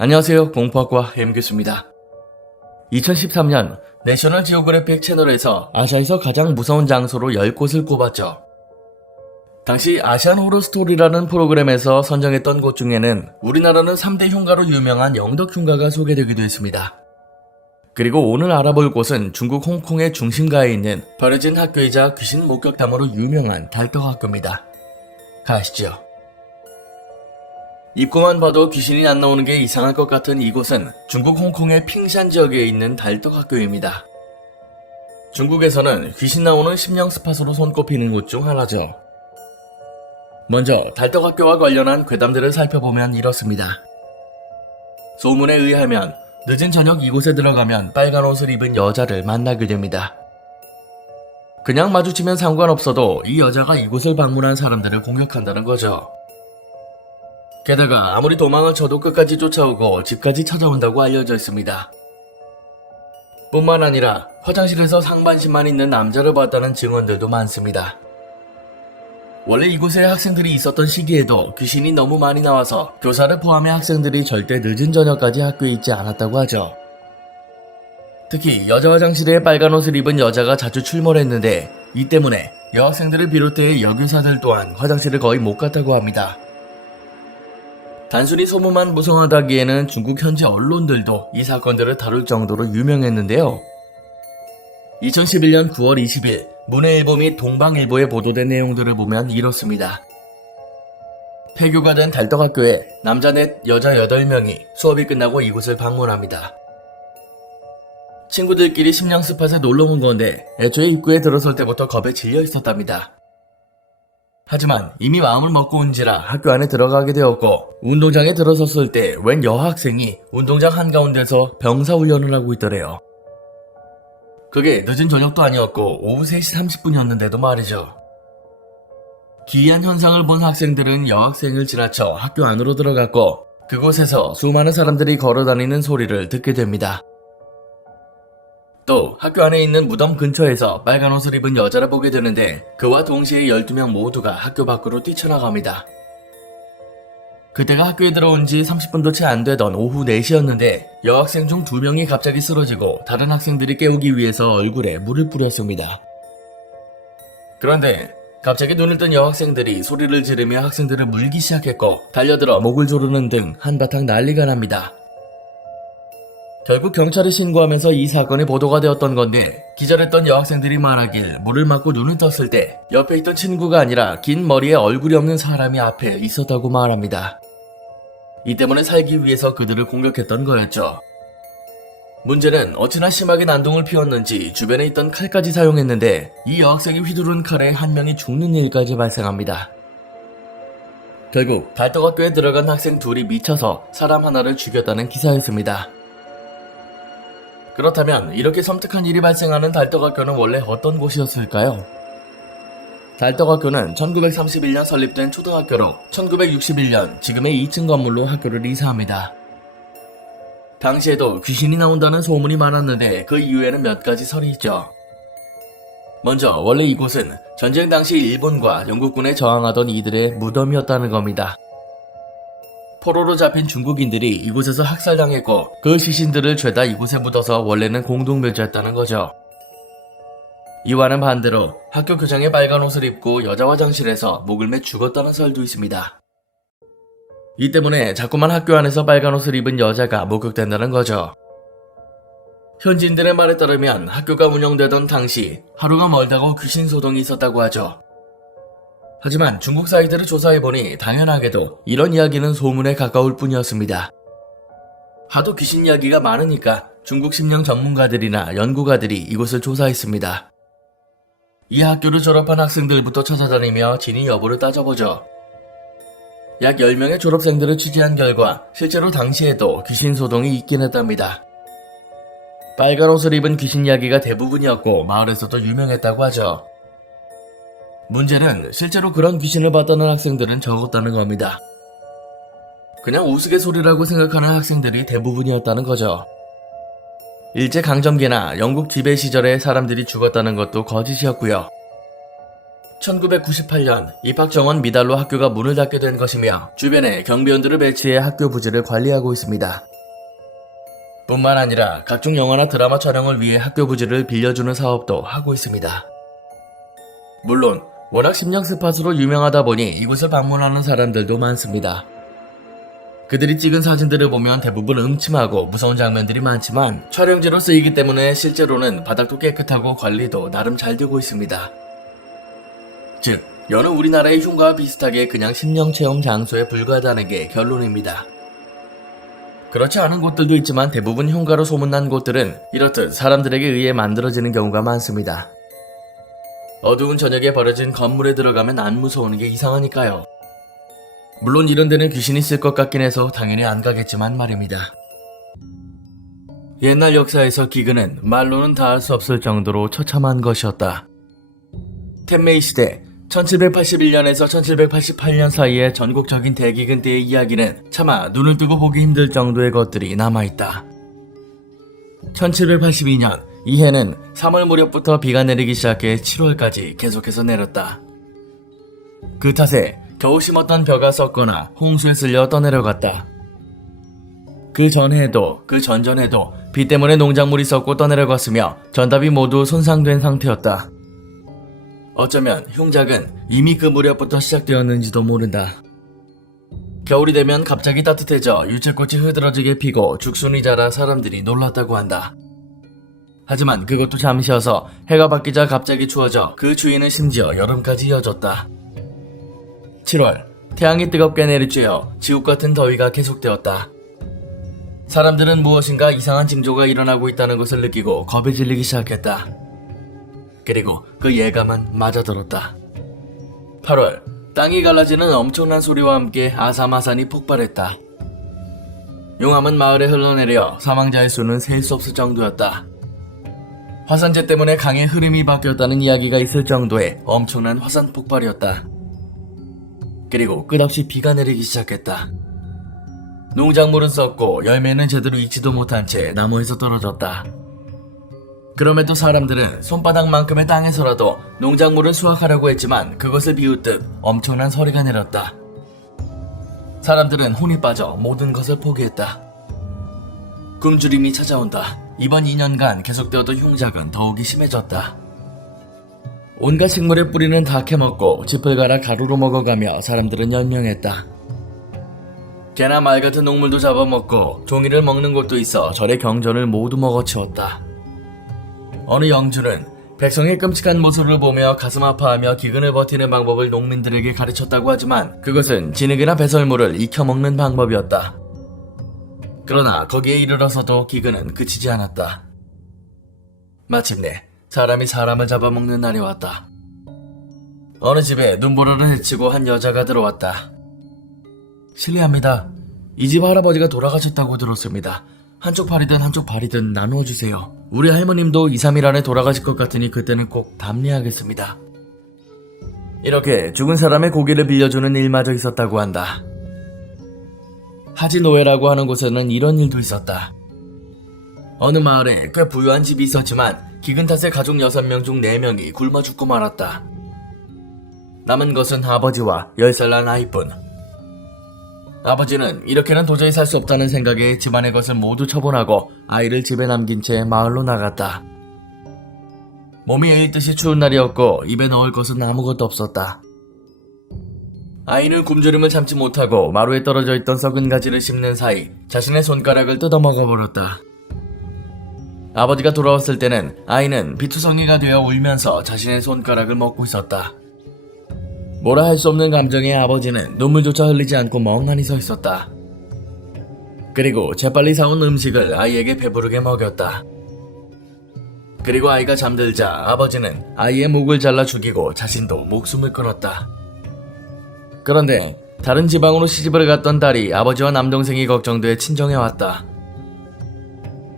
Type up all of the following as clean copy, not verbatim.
안녕하세요. 공포학과 엠교수입니다. 2013년 내셔널 지오그래픽 채널에서 아시아에서 가장 무서운 장소로 10곳을 꼽았죠. 당시 아시안 호러 스토리라는 프로그램에서 선정했던 곳 중에는 우리나라는 3대 흉가로 유명한 영덕 흉가가 소개되기도 했습니다. 그리고 오늘 알아볼 곳은 중국 홍콩의 중심가에 있는 버려진 학교이자 귀신 목격담으로 유명한 달떡학교입니다. 가시죠. 입구만 봐도 귀신이 안 나오는 게 이상할 것 같은 이곳은 중국 홍콩의 핑샨 지역에 있는 달떡학교입니다. 중국에서는 귀신 나오는 심령 스팟으로 손꼽히는 곳 중 하나죠. 먼저 달떡학교와 관련한 괴담들을 살펴보면 이렇습니다. 소문에 의하면 늦은 저녁 이곳에 들어가면 빨간 옷을 입은 여자를 만나게 됩니다. 그냥 마주치면 상관없어도 이 여자가 이곳을 방문한 사람들을 공격한다는 거죠. 게다가 아무리 도망을 쳐도 끝까지 쫓아오고 집까지 찾아온다고 알려져 있습니다. 뿐만 아니라 화장실에서 상반신만 있는 남자를 봤다는 증언들도 많습니다. 원래 이곳에 학생들이 있었던 시기에도 귀신이 너무 많이 나와서 교사를 포함해 학생들이 절대 늦은 저녁까지 학교에 있지 않았다고 하죠. 특히 여자 화장실에 빨간 옷을 입은 여자가 자주 출몰했는데 이 때문에 여학생들을 비롯해 여교사들 또한 화장실을 거의 못 갔다고 합니다. 단순히 소문만 무성하다기에는 중국 현지 언론들도 이 사건들을 다룰 정도로 유명했는데요. 2011년 9월 20일 문해일보 및 동방일보에 보도된 내용들을 보면 이렇습니다. 폐교가 된 달떡학교에 남자 넷, 여자 8명이 수업이 끝나고 이곳을 방문합니다. 친구들끼리 심령 스팟에 놀러 온 건데 애초에 입구에 들어설 때부터 겁에 질려 있었답니다. 하지만 이미 마음을 먹고 온지라 학교 안에 들어가게 되었고 운동장에 들어섰을 때 웬 여학생이 운동장 한가운데서 병사훈련을 하고 있더래요. 그게 늦은 저녁도 아니었고 오후 3시 30분이었는데도 말이죠. 기이한 현상을 본 학생들은 여학생을 지나쳐 학교 안으로 들어갔고 그곳에서 수많은 사람들이 걸어다니는 소리를 듣게 됩니다. 또 학교 안에 있는 무덤 근처에서 빨간 옷을 입은 여자를 보게 되는데 그와 동시에 12명 모두가 학교 밖으로 뛰쳐나갑니다. 그때가 학교에 들어온 지 30분도 채 안 되던 오후 4시였는데 여학생 중 2명이 갑자기 쓰러지고 다른 학생들이 깨우기 위해서 얼굴에 물을 뿌렸습니다. 그런데 갑자기 눈을 뜬 여학생들이 소리를 지르며 학생들을 물기 시작했고 달려들어 목을 조르는 등 한바탕 난리가 납니다. 결국 경찰에 신고하면서 이 사건이 보도가 되었던 건데 기절했던 여학생들이 말하길 물을 맞고 눈을 떴을 때 옆에 있던 친구가 아니라 긴 머리에 얼굴이 없는 사람이 앞에 있었다고 말합니다. 이 때문에 살기 위해서 그들을 공격했던 거였죠. 문제는 어찌나 심하게 난동을 피웠는지 주변에 있던 칼까지 사용했는데 이 여학생이 휘두른 칼에 한 명이 죽는 일까지 발생합니다. 결국 달떡학교에 들어간 학생 둘이 미쳐서 사람 하나를 죽였다는 기사였습니다. 그렇다면 이렇게 섬뜩한 일이 발생하는 달떡학교는 원래 어떤 곳이었을까요? 달떡학교는 1931년 설립된 초등학교로 1961년 지금의 2층 건물로 학교를 이사합니다. 당시에도 귀신이 나온다는 소문이 많았는데 그 이유에는 몇 가지 설이 있죠. 먼저 원래 이곳은 전쟁 당시 일본과 영국군에 저항하던 이들의 무덤이었다는 겁니다. 포로로 잡힌 중국인들이 이곳에서 학살당했고 그 시신들을 죄다 이곳에 묻어서 원래는 공동묘지였다는 거죠. 이와는 반대로 학교 교장에 빨간 옷을 입고 여자 화장실에서 목을 매 죽었다는 설도 있습니다. 이 때문에 자꾸만 학교 안에서 빨간 옷을 입은 여자가 목격된다는 거죠. 현지인들의 말에 따르면 학교가 운영되던 당시 하루가 멀다고 귀신 소동이 있었다고 하죠. 하지만 중국 사이트를 조사해보니 당연하게도 이런 이야기는 소문에 가까울 뿐이었습니다. 하도 귀신 이야기가 많으니까 중국 심령 전문가들이나 연구가들이 이곳을 조사했습니다. 이 학교를 졸업한 학생들부터 찾아다니며 진위 여부를 따져보죠. 약 10명의 졸업생들을 취재한 결과 실제로 당시에도 귀신 소동이 있긴 했답니다. 빨간 옷을 입은 귀신 이야기가 대부분이었고 마을에서도 유명했다고 하죠. 문제는 실제로 그런 귀신을 봤다는 학생들은 적었다는 겁니다. 그냥 우스갯소리라고 생각하는 학생들이 대부분이었다는 거죠. 일제강점기나 영국 지배 시절에 사람들이 죽었다는 것도 거짓이었고요. 1998년 입학 정원 미달로 학교가 문을 닫게 된 것이며 주변에 경비원들을 배치해 학교 부지를 관리하고 있습니다. 뿐만 아니라 각종 영화나 드라마 촬영을 위해 학교 부지를 빌려주는 사업도 하고 있습니다. 물론 워낙 심령 스팟으로 유명하다 보니 이곳을 방문하는 사람들도 많습니다. 그들이 찍은 사진들을 보면 대부분 음침하고 무서운 장면들이 많지만 촬영지로 쓰이기 때문에 실제로는 바닥도 깨끗하고 관리도 나름 잘 되고 있습니다. 즉, 여느 우리나라의 흉가와 비슷하게 그냥 심령체험 장소에 불과하다는 게 결론입니다. 그렇지 않은 곳들도 있지만 대부분 흉가로 소문난 곳들은 이렇듯 사람들에게 의해 만들어지는 경우가 많습니다. 어두운 저녁에 버려진 건물에 들어가면 안 무서우는 게 이상하니까요. 물론 이런 데는 귀신이 있을 것 같긴 해서 당연히 안 가겠지만 말입니다. 옛날 역사에서 기근은 말로는 다할 수 없을 정도로 처참한 것이었다. 텐메이 시대 1781년에서 1788년 사이의 전국적인 대기근 때의 이야기는 차마 눈을 뜨고 보기 힘들 정도의 것들이 남아있다. 1782년 이 해는 3월 무렵부터 비가 내리기 시작해 7월까지 계속해서 내렸다. 그 탓에 겨우 심었던 벼가 썩거나 홍수에 쓸려 떠내려갔다. 그 전해에도 그 전전에도 비 때문에 농작물이 썩고 떠내려갔으며 전답이 모두 손상된 상태였다. 어쩌면 흉작은 이미 그 무렵부터 시작되었는지도 모른다. 겨울이 되면 갑자기 따뜻해져 유채꽃이 흐드러지게 피고 죽순이 자라 사람들이 놀랐다고 한다. 하지만 그것도 잠시여서 해가 바뀌자 갑자기 추워져 그 추위는 심지어 여름까지 이어졌다. 7월, 태양이 뜨겁게 내리쬐어 지옥같은 더위가 계속되었다. 사람들은 무엇인가 이상한 징조가 일어나고 있다는 것을 느끼고 겁에 질리기 시작했다. 그리고 그 예감은 맞아들었다. 8월, 땅이 갈라지는 엄청난 소리와 함께 아사마산이 폭발했다. 용암은 마을에 흘러내려 사망자의 수는 셀 수 없을 정도였다. 화산재 때문에 강의 흐름이 바뀌었다는 이야기가 있을 정도의 엄청난 화산 폭발이었다. 그리고 끝없이 비가 내리기 시작했다. 농작물은 썩고 열매는 제대로 익지도 못한 채 나무에서 떨어졌다. 그럼에도 사람들은 손바닥만큼의 땅에서라도 농작물을 수확하려고 했지만 그것을 비웃듯 엄청난 소리가 내렸다. 사람들은 혼이 빠져 모든 것을 포기했다. 굶주림이 찾아온다. 이번 2년간 계속되었던 흉작은 더욱이 심해졌다. 온갖 식물의 뿌리는 다 캐먹고 짚을 갈아 가루로 먹어가며 사람들은 연명했다. 개나 말 같은 동물도 잡아먹고 종이를 먹는 곳도 있어 절의 경전을 모두 먹어치웠다. 어느 영주는 백성의 끔찍한 모습을 보며 가슴 아파하며 기근을 버티는 방법을 농민들에게 가르쳤다고 하지만 그것은 진흙이나 배설물을 익혀먹는 방법이었다. 그러나 거기에 이르러서도 기근은 그치지 않았다. 마침내 사람이 사람을 잡아먹는 날이 왔다. 어느 집에 눈보라를 헤치고 한 여자가 들어왔다. 실례합니다. 이 집 할아버지가 돌아가셨다고 들었습니다. 한쪽 팔이든 한쪽 발이든 나누어 주세요. 우리 할머님도 2, 3일 안에 돌아가실 것 같으니 그때는 꼭 답례하겠습니다. 이렇게 죽은 사람의 고기를 빌려주는 일마저 있었다고 한다. 하지노회라고 하는 곳에는 이런 일도 있었다. 어느 마을에 꽤 부유한 집이 있었지만 기근 탓에 가족 6명 중 4명이 굶어 죽고 말았다. 남은 것은 아버지와 10살 난 아이뿐. 아버지는 이렇게는 도저히 살 수 없다는 생각에 집안의 것을 모두 처분하고 아이를 집에 남긴 채 마을로 나갔다. 몸이 에일듯이 추운 날이었고 입에 넣을 것은 아무것도 없었다. 아이는 굶주림을 참지 못하고 마루에 떨어져 있던 썩은 가지를 씹는 사이 자신의 손가락을 뜯어먹어버렸다. 아버지가 돌아왔을 때는 아이는 비투성이가 되어 울면서 자신의 손가락을 먹고 있었다. 뭐라 할 수 없는 감정에 아버지는 눈물조차 흘리지 않고 멍하니 서 있었다. 그리고 재빨리 사온 음식을 아이에게 배부르게 먹였다. 그리고 아이가 잠들자 아버지는 아이의 목을 잘라 죽이고 자신도 목숨을 끊었다. 그런데 다른 지방으로 시집을 갔던 딸이 아버지와 남동생이 걱정돼 친정에 왔다.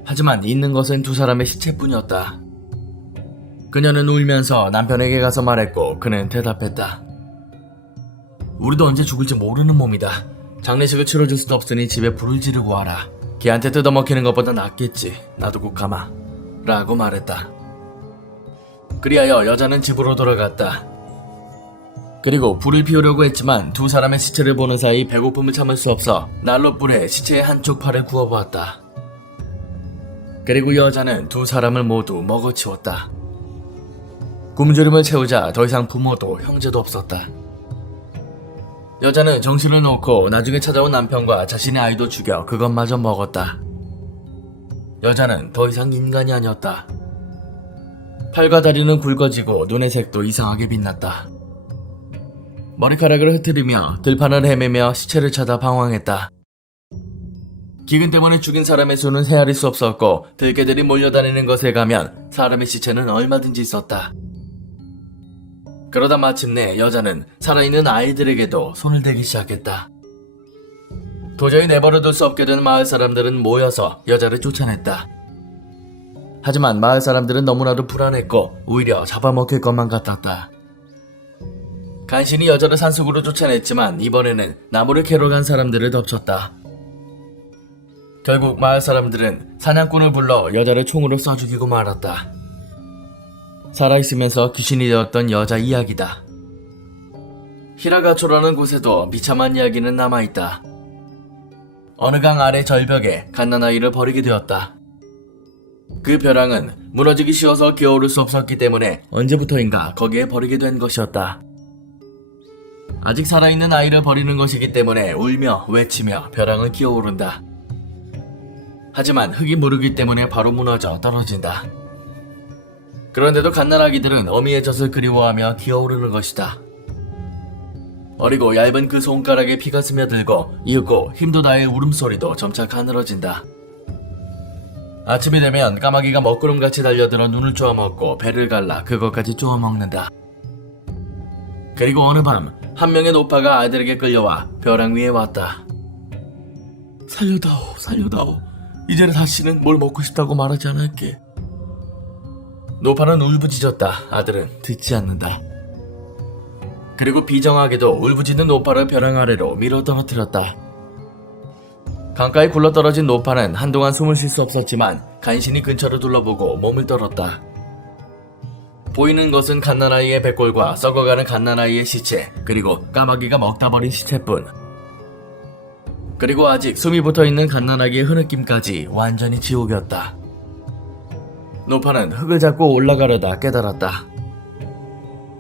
하지만 있는 것은 2사람의 시체뿐이었다. 그녀는 울면서 남편에게 가서 말했고 그는 대답했다. 우리도 언제 죽을지 모르는 몸이다. 장례식을 치러줄 수도 없으니 집에 불을 지르고 와라. 걔한테 뜯어먹히는 것보다 낫겠지. 놔두고 가마. 라고 말했다. 그리하여 여자는 집으로 돌아갔다. 그리고 불을 피우려고 했지만 두 사람의 시체를 보는 사이 배고픔을 참을 수 없어 난로 불에 시체의 한쪽 팔을 구워보았다. 그리고 여자는 두 사람을 모두 먹어치웠다. 굶주림을 채우자 더 이상 부모도 형제도 없었다. 여자는 정신을 놓고 나중에 찾아온 남편과 자신의 아이도 죽여 그것마저 먹었다. 여자는 더 이상 인간이 아니었다. 팔과 다리는 굵어지고 눈의 색도 이상하게 빛났다. 머리카락을 흐트리며 들판을 헤매며 시체를 찾아 방황했다. 기근 때문에 죽인 사람의 수는 헤아릴 수 없었고 들개들이 몰려다니는 것에 가면 사람의 시체는 얼마든지 있었다. 그러다 마침내 여자는 살아있는 아이들에게도 손을 대기 시작했다. 도저히 내버려둘 수 없게 된 마을 사람들은 모여서 여자를 쫓아냈다. 하지만 마을 사람들은 너무나도 불안했고 오히려 잡아먹힐 것만 같았다. 간신히 여자를 산속으로 쫓아냈지만 이번에는 나무를 캐러 간 사람들을 덮쳤다. 결국 마을 사람들은 사냥꾼을 불러 여자를 총으로 쏴 죽이고 말았다. 살아있으면서 귀신이 되었던 여자 이야기다. 히라가초라는 곳에도 비참한 이야기는 남아있다. 어느 강 아래 절벽에 갓난아이를 버리게 되었다. 그 벼랑은 무너지기 쉬워서 기어오를 수 없었기 때문에 언제부터인가 거기에 버리게 된 것이었다. 아직 살아있는 아이를 버리는 것이기 때문에 울며 외치며 벼랑을 기어오른다. 하지만 흙이 무르기 때문에 바로 무너져 떨어진다. 그런데도 갓난아기들은 어미의 젖을 그리워하며 기어오르는 것이다. 어리고 얇은 그 손가락에 피가 스며들고 이윽고 힘도 다해 울음소리도 점차 가늘어진다. 아침이 되면 까마귀가 먹구름같이 달려들어 눈을 쪼아먹고 배를 갈라 그것까지 쪼아먹는다. 그리고 어느 밤 한 명의 노파가 아이들에게 끌려와 벼랑 위에 왔다. 살려다오, 살려다오. 이제는 다시는 뭘 먹고 싶다고 말하지 않을게. 노파는 울부짖었다. 아들은 듣지 않는다. 그리고 비정하게도 울부짖는 노파를 벼랑 아래로 밀어 떨어뜨렸다. 강가에 굴러떨어진 노파는 한동안 숨을 쉴 수 없었지만 간신히 근처를 둘러보고 몸을 떨었다. 보이는 것은 갓난아이의 백골과 썩어가는 갓난아이의 시체, 그리고 까마귀가 먹다 버린 시체뿐. 그리고 아직 숨이 붙어있는 갓난아기의 흐느낌까지 완전히 지옥이었다. 노파는 흙을 잡고 올라가려다 깨달았다.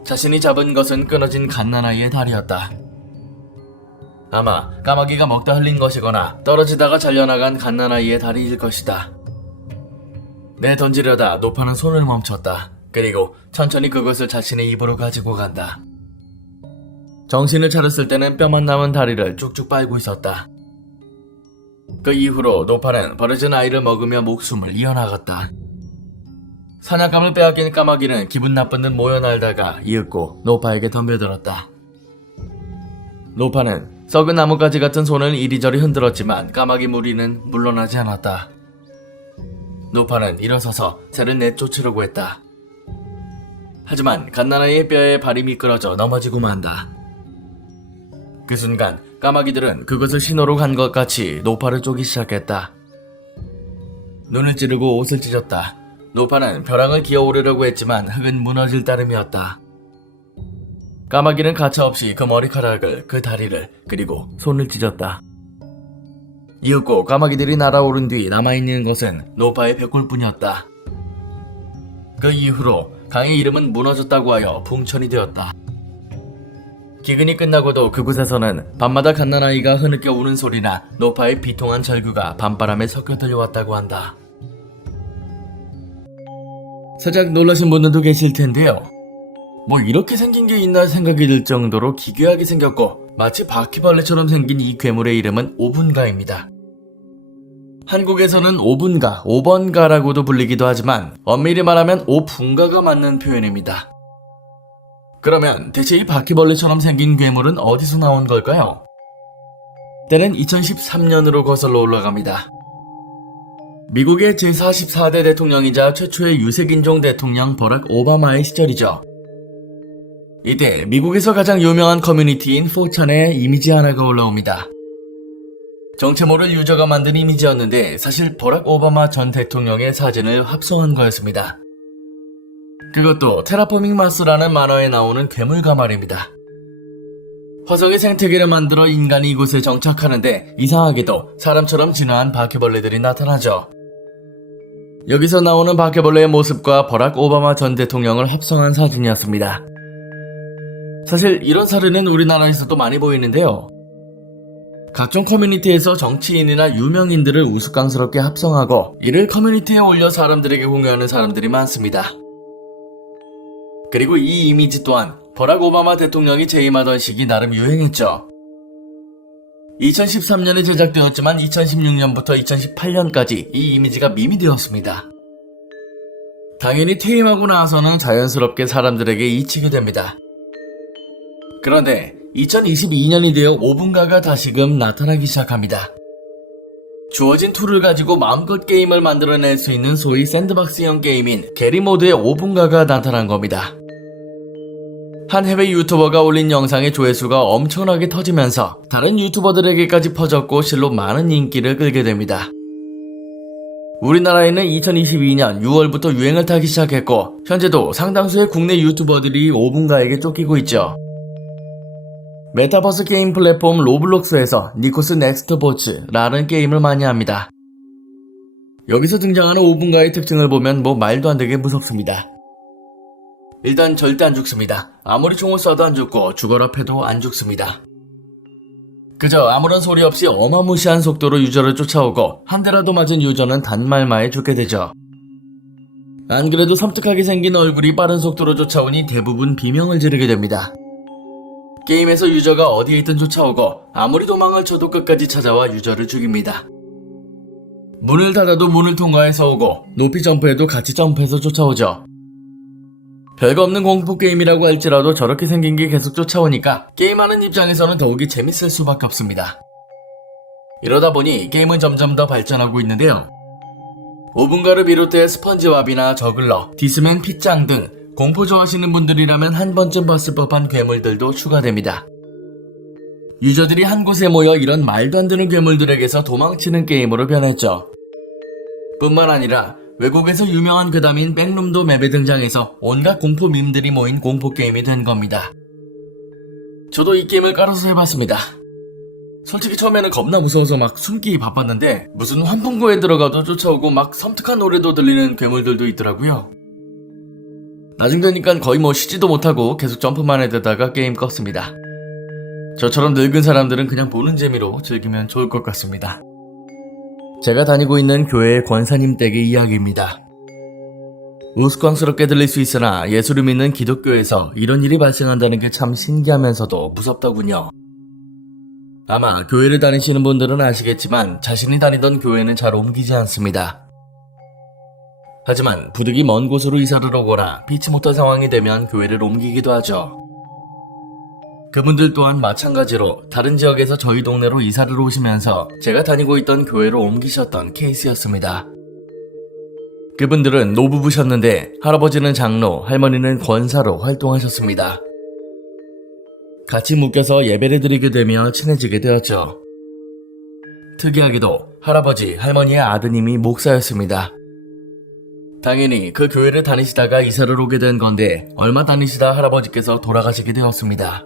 자신이 잡은 것은 끊어진 갓난아이의 다리였다. 아마 까마귀가 먹다 흘린 것이거나 떨어지다가 잘려나간 갓난아이의 다리일 것이다. 내던지려다 노파는 손을 멈췄다. 그리고 천천히 그것을 자신의 입으로 가지고 간다. 정신을 차렸을 때는 뼈만 남은 다리를 쭉쭉 빨고 있었다. 그 이후로 노파는 버려진 아이를 먹으며 목숨을 이어나갔다. 사냥감을 빼앗긴 까마귀는 기분 나쁜 듯 모여 날다가 이윽고 노파에게 덤벼들었다. 노파는 썩은 나뭇가지 같은 손을 이리저리 흔들었지만 까마귀 무리는 물러나지 않았다. 노파는 일어서서 새를 내쫓으려고 했다. 하지만 갓난아이의 뼈에 발이 미끄러져 넘어지고 만다. 그 순간 까마귀들은 그것을 신호로 간 것 같이 노파를 쪼기 시작했다. 눈을 찌르고 옷을 찢었다. 노파는 벼랑을 기어오르려고 했지만 흙은 무너질 따름이었다. 까마귀는 가차없이 그 머리카락을, 그 다리를, 그리고 손을 찢었다. 이윽고 까마귀들이 날아오른 뒤 남아있는 것은 노파의 벽골뿐이었다. 그 이후로 강의 이름은 무너졌다고 하여 붕천이 되었다. 기근이 끝나고도 그곳에서는 밤마다 갓난아이가 흐느껴 우는 소리나 노파의 비통한 절규가 밤바람에 섞여 들려왔다고 한다. 살짝 놀라신 분들도 계실 텐데요. 뭐 이렇게 생긴 게 있나 생각이 들 정도로 기괴하게 생겼고 마치 바퀴벌레처럼 생긴 이 괴물의 이름은 오분가입니다. 한국에서는 오분가, 오번가라고도 불리기도 하지만 엄밀히 말하면 오분가가 맞는 표현입니다. 그러면 대체 이 바퀴벌레처럼 생긴 괴물은 어디서 나온 걸까요? 때는 2013년으로 거슬러 올라갑니다. 미국의 제44대 대통령이자 최초의 유색인종 대통령 버락 오바마의 시절이죠. 이때 미국에서 가장 유명한 커뮤니티인 4chan의 이미지 하나가 올라옵니다. 정체 모를 유저가 만든 이미지였는데 사실 버락 오바마 전 대통령의 사진을 합성한 거였습니다. 그것도 테라포밍 마스라는 만화에 나오는 괴물과 말입니다. 화성의 생태계를 만들어 인간이 이곳에 정착하는데 이상하게도 사람처럼 진화한 바퀴벌레들이 나타나죠. 여기서 나오는 바퀴벌레의 모습과 버락 오바마 전 대통령을 합성한 사진이었습니다. 사실 이런 사례는 우리나라에서도 많이 보이는데요. 각종 커뮤니티에서 정치인이나 유명인들을 우스꽝스럽게 합성하고 이를 커뮤니티에 올려 사람들에게 공유하는 사람들이 많습니다. 그리고 이 이미지 또한 버락 오바마 대통령이 재임하던 시기 나름 유행했죠. 2013년에 제작되었지만 2016년부터 2018년까지 이 이미지가 밈이 되었습니다. 당연히 퇴임하고 나서는 자연스럽게 사람들에게 잊히게 됩니다. 그런데 2022년이 되어 5분가가 다시금 나타나기 시작합니다. 주어진 툴을 가지고 마음껏 게임을 만들어낼 수 있는 소위 샌드박스형 게임인 게리모드의 5분가가 나타난 겁니다. 한 해외 유튜버가 올린 영상의 조회수가 엄청나게 터지면서 다른 유튜버들에게까지 퍼졌고 실로 많은 인기를 끌게 됩니다. 우리나라에는 2022년 6월부터 유행을 타기 시작했고 현재도 상당수의 국내 유튜버들이 5분가에게 쫓기고 있죠. 메타버스 게임 플랫폼 로블록스에서 니코스 넥스트 보츠라는 게임을 많이 합니다. 여기서 등장하는 5분가의 특징을 보면 뭐 말도 안 되게 무섭습니다. 일단 절대 안 죽습니다. 아무리 총을 쏴도 안 죽고 죽어라 패도 안 죽습니다. 그저 아무런 소리 없이 어마무시한 속도로 유저를 쫓아오고 한 대라도 맞은 유저는 단말마에 죽게 되죠. 안 그래도 섬뜩하게 생긴 얼굴이 빠른 속도로 쫓아오니 대부분 비명을 지르게 됩니다. 게임에서 유저가 어디에 있든 쫓아오고 아무리 도망을 쳐도 끝까지 찾아와 유저를 죽입니다. 문을 닫아도 문을 통과해서 오고 높이 점프해도 같이 점프해서 쫓아오죠. 별거 없는 공포 게임이라고 할지라도 저렇게 생긴 게 계속 쫓아오니까 게임하는 입장에서는 더욱이 재밌을 수밖에 없습니다. 이러다 보니 게임은 점점 더 발전하고 있는데요. 5분가를 비롯해 스펀지밥이나 저글러, 디스맨 핏장 등 공포 좋아하시는 분들이라면 한 번쯤 봤을 법한 괴물들도 추가됩니다. 유저들이 한 곳에 모여 이런 말도 안 되는 괴물들에게서 도망치는 게임으로 변했죠. 뿐만 아니라 외국에서 유명한 괴담인 백룸도 맵에 등장해서 온갖 공포 밈들이 모인 공포 게임이 된 겁니다. 저도 이 게임을 깔아서 해봤습니다. 솔직히 처음에는 겁나 무서워서 막 숨기 바빴는데 무슨 환풍구에 들어가도 쫓아오고 막 섬뜩한 노래도 들리는 괴물들도 있더라고요. 나중 되니까 거의 뭐 쉬지도 못하고 계속 점프만 해대다가 게임 껐습니다. 저처럼 늙은 사람들은 그냥 보는 재미로 즐기면 좋을 것 같습니다. 제가 다니고 있는 교회의 권사님 댁의 이야기입니다. 우스꽝스럽게 들릴 수 있으나 예수를 믿는 기독교에서 이런 일이 발생한다는 게 참 신기하면서도 무섭더군요. 아마 교회를 다니시는 분들은 아시겠지만 자신이 다니던 교회는 잘 옮기지 않습니다. 하지만 부득이 먼 곳으로 이사를 오거나 피치 못할 상황이 되면 교회를 옮기기도 하죠. 그분들 또한 마찬가지로 다른 지역에서 저희 동네로 이사를 오시면서 제가 다니고 있던 교회로 옮기셨던 케이스였습니다. 그분들은 노부부셨는데 할아버지는 장로, 할머니는 권사로 활동하셨습니다. 같이 묶여서 예배를 드리게 되며 친해지게 되었죠. 특이하게도 할아버지, 할머니의 아드님이 목사였습니다. 당연히 그 교회를 다니시다가 이사를 오게 된 건데 얼마 다니시다 할아버지께서 돌아가시게 되었습니다.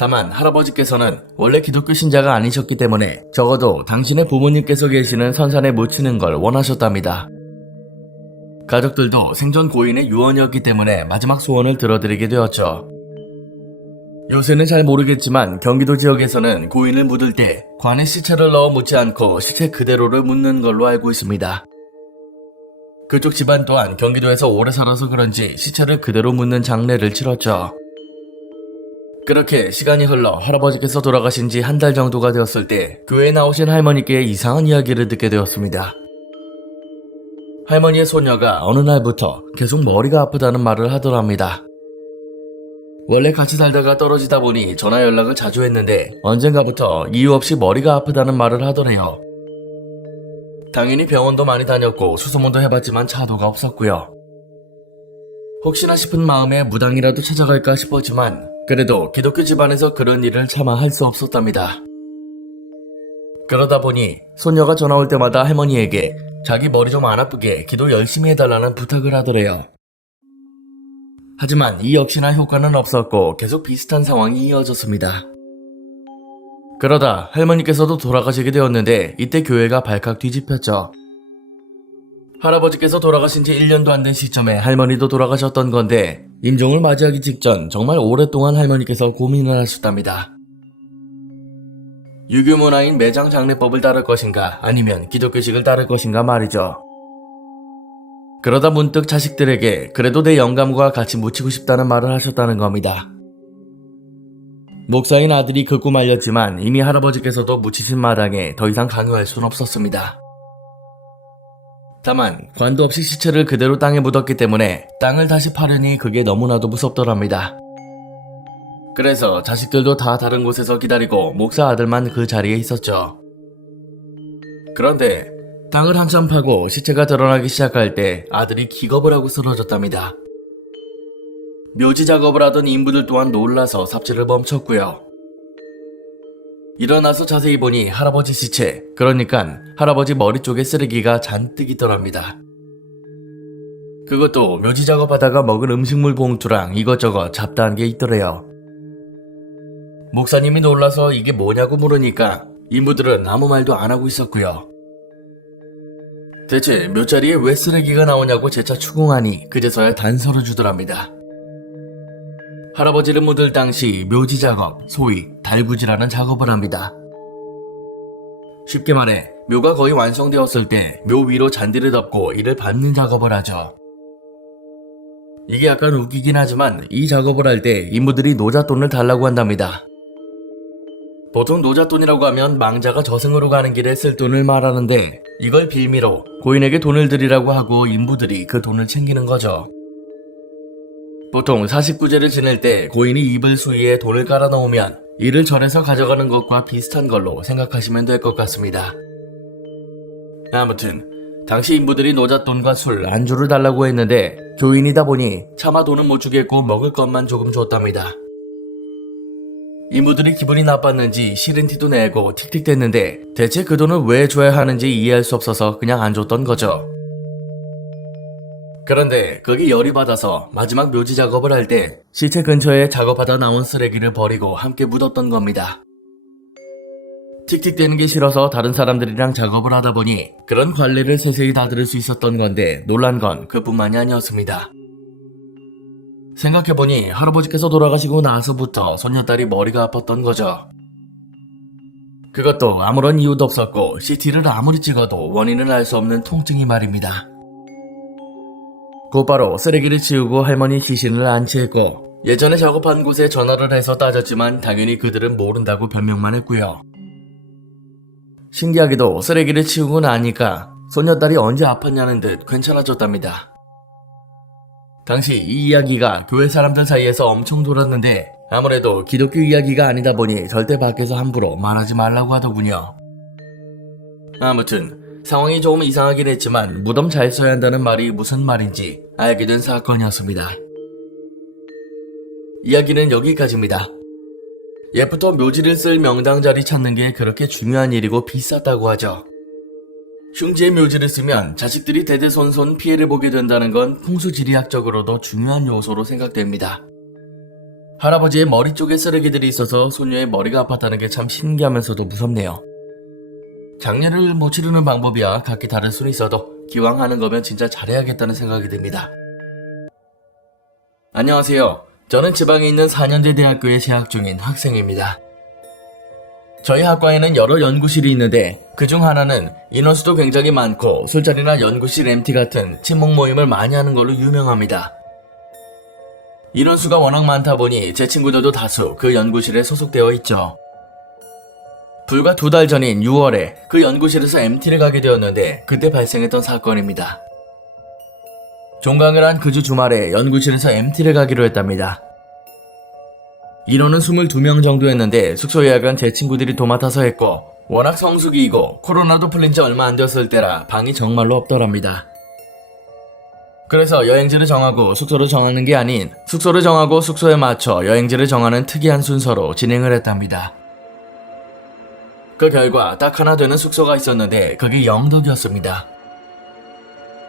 다만 할아버지께서는 원래 기독교 신자가 아니셨기 때문에 적어도 당신의 부모님께서 계시는 선산에 묻히는 걸 원하셨답니다. 가족들도 생전 고인의 유언이었기 때문에 마지막 소원을 들어드리게 되었죠. 요새는 잘 모르겠지만 경기도 지역에서는 고인을 묻을 때 관에 시체를 넣어 묻지 않고 시체 그대로를 묻는 걸로 알고 있습니다. 그쪽 집안 또한 경기도에서 오래 살아서 그런지 시체를 그대로 묻는 장례를 치렀죠. 그렇게 시간이 흘러 할아버지께서 돌아가신 지 한 달 정도가 되었을 때 교회에 나오신 할머니께 이상한 이야기를 듣게 되었습니다. 할머니의 소녀가 어느 날부터 계속 머리가 아프다는 말을 하더랍니다. 원래 같이 살다가 떨어지다 보니 전화 연락을 자주 했는데 언젠가부터 이유 없이 머리가 아프다는 말을 하더래요. 당연히 병원도 많이 다녔고 수소문도 해봤지만 차도가 없었고요. 혹시나 싶은 마음에 무당이라도 찾아갈까 싶었지만 그래도 기독교 집안에서 그런 일을 차마 할 수 없었답니다. 그러다 보니 소녀가 전화 올 때마다 할머니에게 자기 머리 좀 안 아프게 기도 열심히 해달라는 부탁을 하더래요. 하지만 이 역시나 효과는 없었고 계속 비슷한 상황이 이어졌습니다. 그러다 할머니께서도 돌아가시게 되었는데 이때 교회가 발칵 뒤집혔죠. 할아버지께서 돌아가신 지 1년도 안 된 시점에 할머니도 돌아가셨던 건데 임종을 맞이하기 직전 정말 오랫동안 할머니께서 고민을 하셨답니다. 유교 문화인 매장 장례법을 따를 것인가 아니면 기독교식을 따를 것인가 말이죠. 그러다 문득 자식들에게 그래도 내 영감과 같이 묻히고 싶다는 말을 하셨다는 겁니다. 목사인 아들이 그 꿈 알렸지만 이미 할아버지께서도 묻히신 마당에 더 이상 강요할 순 없었습니다. 다만 관도 없이 시체를 그대로 땅에 묻었기 때문에 땅을 다시 파려니 그게 너무나도 무섭더랍니다. 그래서 자식들도 다 다른 곳에서 기다리고 목사 아들만 그 자리에 있었죠. 그런데 땅을 한참 파고 시체가 드러나기 시작할 때 아들이 기겁을 하고 쓰러졌답니다. 묘지 작업을 하던 인부들 또한 놀라서 삽질을 멈췄고요. 일어나서 자세히 보니 할아버지 시체, 그러니까 할아버지 머리 쪽에 쓰레기가 잔뜩 있더랍니다. 그것도 묘지 작업하다가 먹은 음식물 봉투랑 이것저것 잡다한 게 있더래요. 목사님이 놀라서 이게 뭐냐고 물으니까 인부들은 아무 말도 안 하고 있었고요. 대체 묘자리에 왜 쓰레기가 나오냐고 재차 추궁하니 그제서야 단서를 주더랍니다. 할아버지를 묻을 당시 묘지 작업, 소위 달구지라는 작업을 합니다. 쉽게 말해 묘가 거의 완성되었을 때 묘 위로 잔디를 덮고 이를 밟는 작업을 하죠. 이게 약간 웃기긴 하지만 이 작업을 할 때 인부들이 노잣돈을 달라고 한답니다. 보통 노잣돈이라고 하면 망자가 저승으로 가는 길에 쓸 돈을 말하는데 이걸 빌미로 고인에게 돈을 드리라고 하고 인부들이 그 돈을 챙기는 거죠. 보통 49제를 지낼 때 고인이 이불 수위에 돈을 깔아 놓으면 이를 절에서 가져가는 것과 비슷한 걸로 생각하시면 될 것 같습니다. 아무튼 당시 인부들이 노잣돈과 술, 안주를 달라고 했는데 교인이다 보니 차마 돈은 못 주겠고 먹을 것만 조금 줬답니다. 인부들이 기분이 나빴는지 싫은 티도 내고 틱틱댔는데 대체 그 돈을 왜 줘야 하는지 이해할 수 없어서 그냥 안 줬던 거죠. 그런데 거기 열이 받아서 마지막 묘지 작업을 할 때 시체 근처에 작업하다 나온 쓰레기를 버리고 함께 묻었던 겁니다. 틱틱대는 게 싫어서 다른 사람들이랑 작업을 하다 보니 그런 관례를 세세히 다 들을 수 있었던 건데 놀란 건 그뿐만이 아니었습니다. 생각해보니 할아버지께서 돌아가시고 나서부터 손녀딸이 머리가 아팠던 거죠. 그것도 아무런 이유도 없었고 CT를 아무리 찍어도 원인을 알 수 없는 통증이 말입니다. 곧바로 쓰레기를 치우고 할머니 시신을 안치했고 예전에 작업한 곳에 전화를 해서 따졌지만 당연히 그들은 모른다고 변명만 했고요. 신기하게도 쓰레기를 치우고 나니까 손녀딸이 언제 아팠냐는 듯 괜찮아졌답니다. 당시 이 이야기가 교회 사람들 사이에서 엄청 돌았는데 아무래도 기독교 이야기가 아니다 보니 절대 밖에서 함부로 말하지 말라고 하더군요. 아무튼 상황이 조금 이상하긴 했지만 무덤 잘 써야 한다는 말이 무슨 말인지 알게 된 사건이었습니다. 이야기는 여기까지입니다. 옛부터 묘지를 쓸 명당 자리 찾는 게 그렇게 중요한 일이고 비쌌다고 하죠. 흉지에 묘지를 쓰면 자식들이 대대손손 피해를 보게 된다는 건 풍수지리학적으로도 중요한 요소로 생각됩니다. 할아버지의 머리 쪽에 쓰레기들이 있어서 손녀의 머리가 아팠다는 게 참 신기하면서도 무섭네요. 장례를 못 치르는 방법이야 각기 다를 수는 있어도 기왕 하는 거면 진짜 잘해야겠다는 생각이 듭니다. 안녕하세요. 저는 지방에 있는 4년제 대학교에 재학 중인 학생입니다. 저희 학과에는 여러 연구실이 있는데 그중 하나는 인원수도 굉장히 많고 술자리나 연구실 MT 같은 친목 모임을 많이 하는 걸로 유명합니다. 인원수가 워낙 많다 보니 제 친구들도 다수 그 연구실에 소속되어 있죠. 불과 2달 전인 6월에 그 연구실에서 MT를 가게 되었는데 그때 발생했던 사건입니다. 종강을 한 그 주 주말에 연구실에서 MT를 가기로 했답니다. 인원은 22명 정도였는데 숙소 예약은 제 친구들이 도맡아서 했고 워낙 성수기이고 코로나도 풀린 지 얼마 안 되었을 때라 방이 정말로 없더랍니다. 그래서 여행지를 정하고 숙소를 정하는 게 아닌 숙소를 정하고 숙소에 맞춰 여행지를 정하는 특이한 순서로 진행을 했답니다. 그 결과 딱 하나 되는 숙소가 있었는데 그게 영덕이었습니다.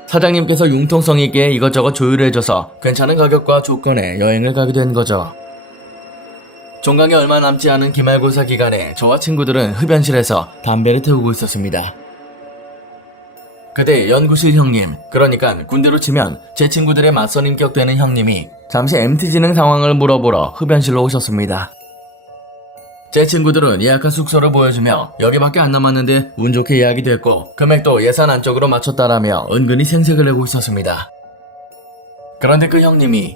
사장님께서 융통성 있게 이것저것 조율해줘서 괜찮은 가격과 조건에 여행을 가게 된 거죠. 종강이 얼마 남지 않은 기말고사 기간에 저와 친구들은 흡연실에서 담배를 태우고 있었습니다. 그때 연구실 형님, 그러니까 군대로 치면 제 친구들의 맞선 인격되는 형님이 잠시 MT 진행 상황을 물어보러 흡연실로 오셨습니다. 제 친구들은 예약한 숙소를 보여주며 여기밖에 안 남았는데 운 좋게 예약이 됐고 금액도 예산 안쪽으로 맞췄다라며 은근히 생색을 내고 있었습니다. 그런데 그 형님이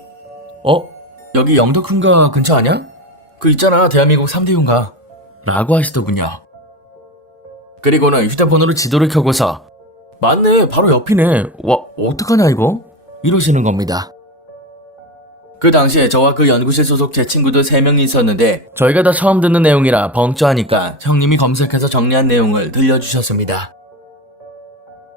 여기 영덕훈가 근처 아냐? 그 있잖아, 대한민국 3대 흉가 라고 하시더군요. 그리고는 휴대폰으로 지도를 켜고서 맞네, 바로 옆이네, 와 어떡하냐 이거? 이러시는 겁니다. 그 당시에 저와 그 연구실 소속 제 친구들 3명이 있었는데 저희가 다 처음 듣는 내용이라 벙쪄하니까 형님이 검색해서 정리한 내용을 들려주셨습니다.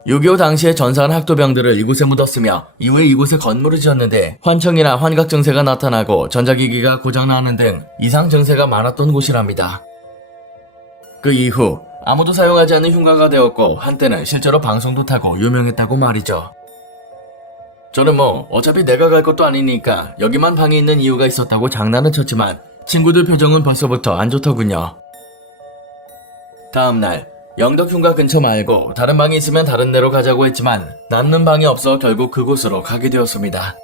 6.25 당시에 전사한 학도병들을 이곳에 묻었으며 이후에 이곳에 건물을 지었는데 환청이나 환각 증세가 나타나고 전자기기가 고장나는 등 이상 증세가 많았던 곳이랍니다. 그 이후 아무도 사용하지 않는 흉가가 되었고 한때는 실제로 방송도 타고 유명했다고 말이죠. 저는 어차피 내가 갈 것도 아니니까 여기만 방에 있는 이유가 있었다고 장난을 쳤지만 친구들 표정은 벌써부터 안 좋더군요. 다음날 영덕흉가 근처 말고 다른 방이 있으면 다른 데로 가자고 했지만 남는 방이 없어 결국 그곳으로 가게 되었습니다.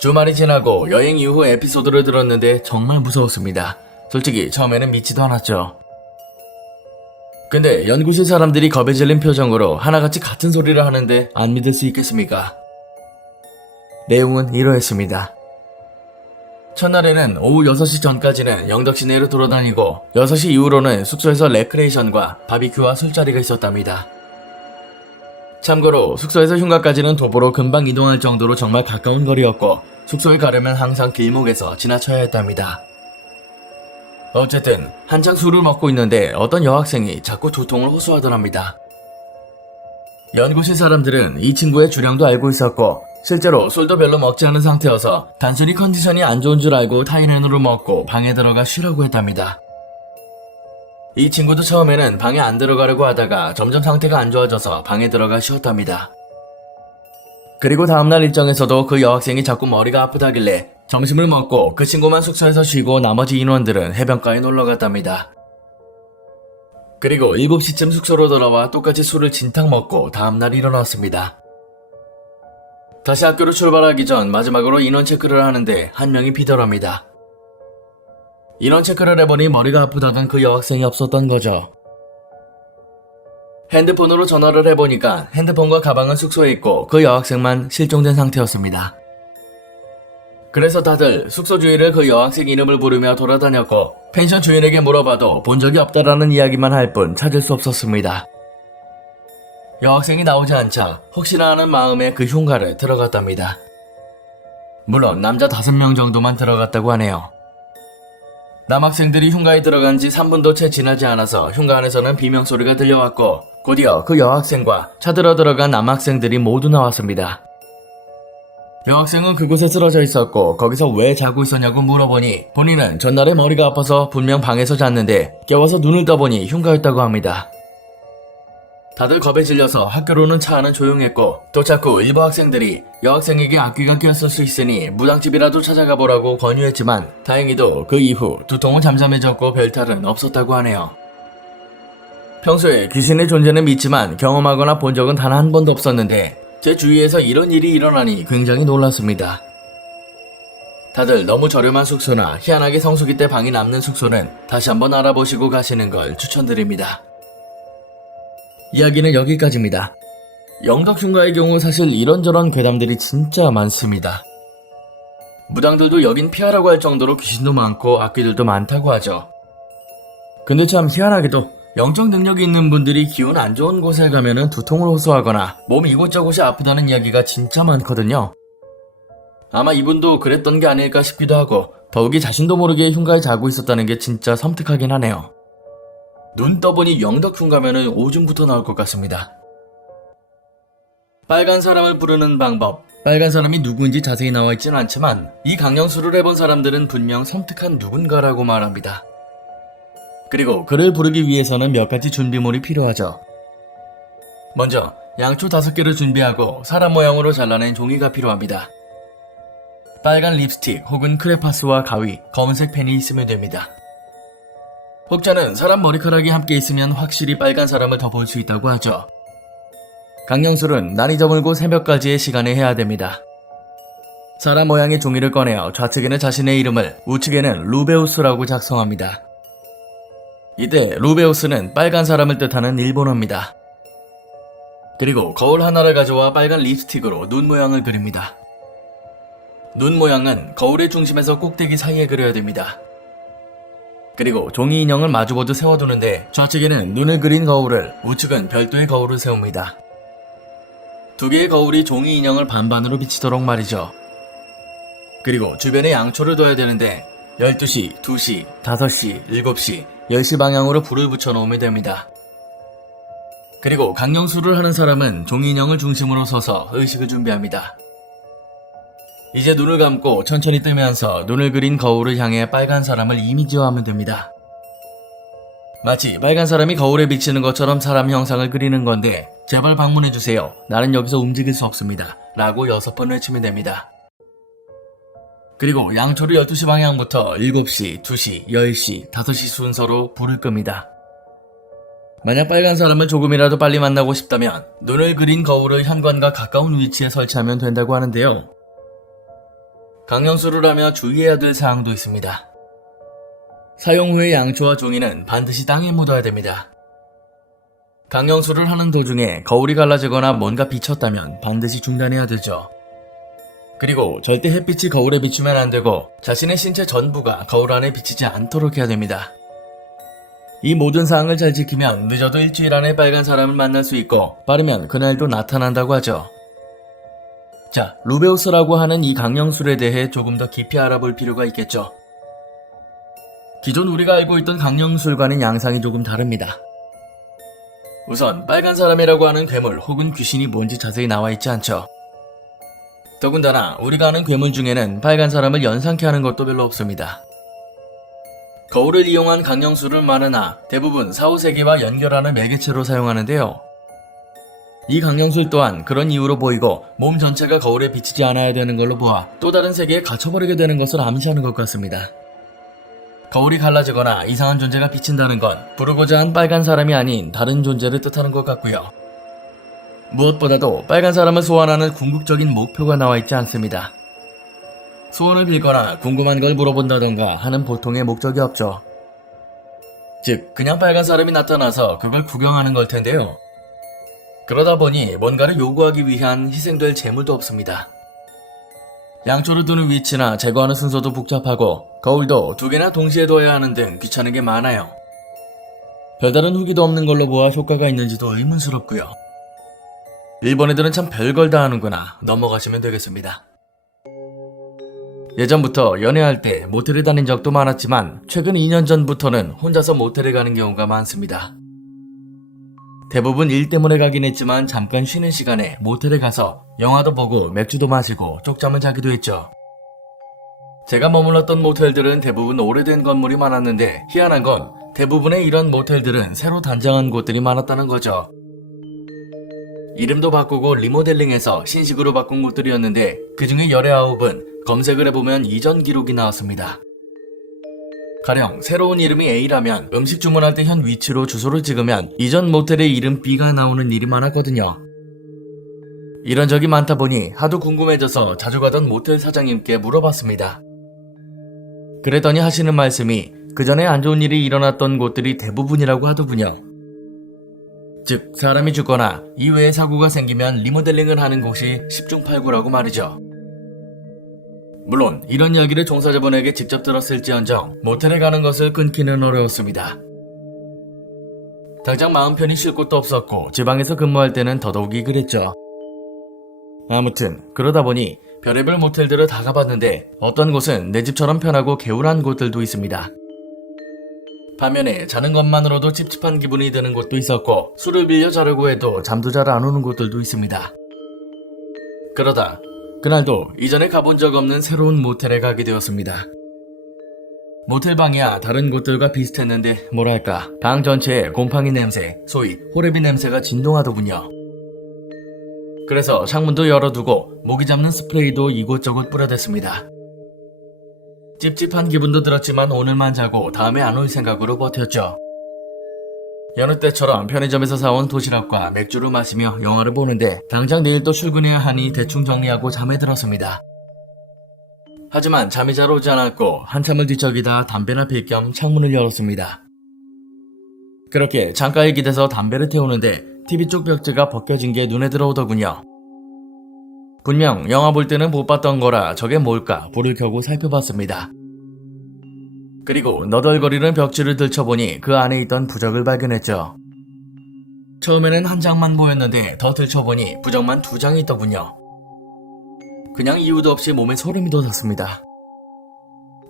주말이 지나고 여행 이후 에피소드를 들었는데 정말 무서웠습니다. 솔직히 처음에는 믿지도 않았죠. 근데 연구실 사람들이 겁에 질린 표정으로 하나같이 같은 소리를 하는데 안 믿을 수 있겠습니까? 내용은 이러했습니다. 첫날에는 오후 6시 전까지는 영덕 시내를 돌아다니고 6시 이후로는 숙소에서 레크레이션과 바비큐와 술자리가 있었답니다. 참고로 숙소에서 흉가까지는 도보로 금방 이동할 정도로 정말 가까운 거리였고 숙소에 가려면 항상 길목에서 지나쳐야 했답니다. 어쨌든 한창 술을 먹고 있는데 어떤 여학생이 자꾸 두통을 호소하더랍니다. 연구실 사람들은 이 친구의 주량도 알고 있었고 실제로 술도 별로 먹지 않은 상태여서 단순히 컨디션이 안 좋은 줄 알고 타이레놀을 먹고 방에 들어가 쉬라고 했답니다. 이 친구도 처음에는 방에 안 들어가려고 하다가 점점 상태가 안 좋아져서 방에 들어가 쉬었답니다. 그리고 다음날 일정에서도 그 여학생이 자꾸 머리가 아프다길래 점심을 먹고 그 친구만 숙소에서 쉬고 나머지 인원들은 해변가에 놀러 갔답니다. 그리고 7시쯤 숙소로 돌아와 똑같이 술을 진탕 먹고 다음날 일어났습니다. 다시 학교로 출발하기 전 마지막으로 인원 체크를 하는데 한 명이 비더랍니다. 인원 체크를 해보니 머리가 아프다던 그 여학생이 없었던 거죠. 핸드폰으로 전화를 해보니까 핸드폰과 가방은 숙소에 있고 그 여학생만 실종된 상태였습니다. 그래서 다들 숙소 주인을 그 여학생 이름을 부르며 돌아다녔고 펜션 주인에게 물어봐도 본 적이 없다라는 이야기만 할 뿐 찾을 수 없었습니다. 여학생이 나오지 않자 혹시나 하는 마음에 그 흉가를 들어갔답니다. 물론 남자 5명 정도만 들어갔다고 하네요. 남학생들이 흉가에 들어간 지 3분도 채 지나지 않아서 흉가 안에서는 비명소리가 들려왔고 곧이어 그 여학생과 찾으러 들어간 남학생들이 모두 나왔습니다. 여학생은 그곳에 쓰러져 있었고 거기서 왜 자고 있었냐고 물어보니 본인은 전날에 머리가 아파서 분명 방에서 잤는데 깨워서 눈을 떠보니 흉가였다고 합니다. 다들 겁에 질려서 학교로는 차 안은 조용했고 도착 후 일부 학생들이 여학생에게 악귀가 끼었을 수 있으니 무당집이라도 찾아가 보라고 권유했지만 다행히도 그 이후 두통은 잠잠해졌고 별탈은 없었다고 하네요. 평소에 귀신의 존재는 믿지만 경험하거나 본 적은 단 한 번도 없었는데 제 주위에서 이런 일이 일어나니 굉장히 놀랐습니다. 다들 너무 저렴한 숙소나 희한하게 성수기 때 방이 남는 숙소는 다시 한번 알아보시고 가시는 걸 추천드립니다. 이야기는 여기까지입니다. 영덕 흉가의 경우 사실 이런저런 괴담들이 진짜 많습니다. 무당들도 여긴 피하라고 할 정도로 귀신도 많고 악귀들도 많다고 하죠. 근데 참 희한하게도 영적 능력이 있는 분들이 기운 안 좋은 곳에 가면은 두통을 호소하거나 몸 이곳저곳이 아프다는 이야기가 진짜 많거든요. 아마 이분도 그랬던 게 아닐까 싶기도 하고 더욱이 자신도 모르게 흉가에 자고 있었다는 게 진짜 섬뜩하긴 하네요. 눈 떠보니 영덕 흉가면은 오줌부터 나올 것 같습니다. 빨간 사람을 부르는 방법. 빨간 사람이 누구인지 자세히 나와 있진 않지만 이 강령술을 해본 사람들은 분명 섬뜩한 누군가라고 말합니다. 그리고 그를 부르기 위해서는 몇 가지 준비물이 필요하죠. 먼저 양초 5개를 준비하고 사람 모양으로 잘라낸 종이가 필요합니다. 빨간 립스틱 혹은 크레파스와 가위, 검은색 펜이 있으면 됩니다. 혹자는 사람 머리카락이 함께 있으면 확실히 빨간 사람을 더 볼 수 있다고 하죠. 강령술은 날이 저물고 새벽까지의 시간에 해야 됩니다. 사람 모양의 종이를 꺼내어 좌측에는 자신의 이름을, 우측에는 루베우스라고 작성합니다. 이때 루베우스는 빨간 사람을 뜻하는 일본어입니다. 그리고 거울 하나를 가져와 빨간 립스틱으로 눈 모양을 그립니다. 눈 모양은 거울의 중심에서 꼭대기 사이에 그려야 됩니다. 그리고 종이 인형을 마주보듯 세워두는데 좌측에는 눈을 그린 거울을, 우측은 별도의 거울을 세웁니다. 2개의 거울이 종이 인형을 반반으로 비치도록 말이죠. 그리고 주변에 양초를 둬야 되는데 12시, 2시, 5시, 7시, 10시 방향으로 불을 붙여놓으면 됩니다. 그리고 강령술을 하는 사람은 종이 인형을 중심으로 서서 의식을 준비합니다. 이제 눈을 감고 천천히 뜨면서 눈을 그린 거울을 향해 빨간 사람을 이미지화하면 됩니다. 마치 빨간 사람이 거울에 비치는 것처럼 사람 형상을 그리는 건데 제발 방문해주세요. 나는 여기서 움직일 수 없습니다. 라고 6번 외치면 됩니다. 그리고 양초를 12시 방향부터 7시, 2시, 10시, 5시 순서로 불을 끕니다. 만약 빨간 사람을 조금이라도 빨리 만나고 싶다면 눈을 그린 거울을 현관과 가까운 위치에 설치하면 된다고 하는데요. 강령술을 하며 주의해야 될 사항도 있습니다. 사용 후에 양초와 종이는 반드시 땅에 묻어야 됩니다. 강령술을 하는 도중에 거울이 갈라지거나 뭔가 비쳤다면 반드시 중단해야 되죠. 그리고 절대 햇빛이 거울에 비추면 안 되고 자신의 신체 전부가 거울 안에 비치지 않도록 해야 됩니다. 이 모든 사항을 잘 지키면 늦어도 일주일 안에 빨간 사람을 만날 수 있고 빠르면 그날도 나타난다고 하죠. 자, 루베우스라고 하는 이 강령술에 대해 조금 더 깊이 알아볼 필요가 있겠죠. 기존 우리가 알고 있던 강령술과는 양상이 조금 다릅니다. 우선 빨간 사람이라고 하는 괴물 혹은 귀신이 뭔지 자세히 나와 있지 않죠. 더군다나 우리가 아는 괴물 중에는 빨간 사람을 연상케 하는 것도 별로 없습니다. 거울을 이용한 강령술을 많으나 대부분 4, 5세기와 연결하는 매개체로 사용하는데요. 이 강령술 또한 그런 이유로 보이고 몸 전체가 거울에 비치지 않아야 되는 걸로 보아 또 다른 세계에 갇혀버리게 되는 것을 암시하는 것 같습니다. 거울이 갈라지거나 이상한 존재가 비친다는 건 부르고자 한 빨간 사람이 아닌 다른 존재를 뜻하는 것 같고요. 무엇보다도 빨간 사람을 소환하는 궁극적인 목표가 나와 있지 않습니다. 소원을 빌거나 궁금한 걸 물어본다던가 하는 보통의 목적이 없죠. 즉, 그냥 빨간 사람이 나타나서 그걸 구경하는 걸 텐데요. 그러다 보니 뭔가를 요구하기 위한 희생될 재물도 없습니다. 양초를 두는 위치나 제거하는 순서도 복잡하고 거울도 2개나 동시에 둬야 하는 등 귀찮은 게 많아요. 별다른 후기도 없는 걸로 보아 효과가 있는지도 의문스럽고요. 일본 애들은 참 별걸 다 하는구나. 넘어가시면 되겠습니다. 예전부터 연애할 때 모텔에 다닌 적도 많았지만 최근 2년 전부터는 혼자서 모텔에 가는 경우가 많습니다. 대부분 일 때문에 가긴 했지만 잠깐 쉬는 시간에 모텔에 가서 영화도 보고 맥주도 마시고 쪽잠을 자기도 했죠. 제가 머물렀던 모텔들은 대부분 오래된 건물이 많았는데 희한한 건 대부분의 이런 모텔들은 새로 단장한 곳들이 많았다는 거죠. 이름도 바꾸고 리모델링해서 신식으로 바꾼 곳들이었는데 그중에 19은 검색을 해보면 이전 기록이 나왔습니다. 가령 새로운 이름이 A라면 음식 주문할 때 현 위치로 주소를 찍으면 이전 모텔의 이름 B가 나오는 일이 많았거든요. 이런 적이 많다 보니 하도 궁금해져서 자주 가던 모텔 사장님께 물어봤습니다. 그랬더니 하시는 말씀이 그 전에 안 좋은 일이 일어났던 곳들이 대부분이라고 하더군요. 즉 사람이 죽거나 이외의 사고가 생기면 리모델링을 하는 곳이 10중 8구라고 말이죠. 물론 이런 이야기를 종사자분에게 직접 들었을지언정 모텔에 가는 것을 끊기는 어려웠습니다. 당장 마음 편히 쉴 곳도 없었고 지방에서 근무할 때는 더더욱이 그랬죠. 아무튼 그러다 보니 별의별 모텔들을 다 가봤는데 어떤 곳은 내 집처럼 편하고 개운한 곳들도 있습니다. 반면에 자는 것만으로도 찝찝한 기분이 드는 곳도 있었고 술을 빌려 자려고 해도 잠도 잘 안 오는 곳들도 있습니다. 그러다 그날도 이전에 가본 적 없는 새로운 모텔에 가게 되었습니다. 모텔 방이야 다른 곳들과 비슷했는데 뭐랄까 방 전체에 곰팡이 냄새, 소위 호레비 냄새가 진동하더군요. 그래서 창문도 열어두고 모기 잡는 스프레이도 이곳저곳 뿌려댔습니다. 찝찝한 기분도 들었지만 오늘만 자고 다음에 안 올 생각으로 버텼죠. 여느 때처럼 편의점에서 사온 도시락과 맥주를 마시며 영화를 보는데 당장 내일 또 출근해야 하니 대충 정리하고 잠에 들었습니다. 하지만 잠이 잘 오지 않았고 한참을 뒤척이다 담배나 필 겸 창문을 열었습니다. 그렇게 창가에 기대서 담배를 태우는데 TV 쪽 벽지가 벗겨진 게 눈에 들어오더군요. 분명 영화 볼 때는 못 봤던 거라 저게 뭘까 불을 켜고 살펴봤습니다. 그리고 너덜거리는 벽지를 들춰보니 그 안에 있던 부적을 발견했죠. 처음에는 한 장만 보였는데 더 들춰보니 부적만 2장이 있더군요. 그냥 이유도 없이 몸에 소름이 돋았습니다.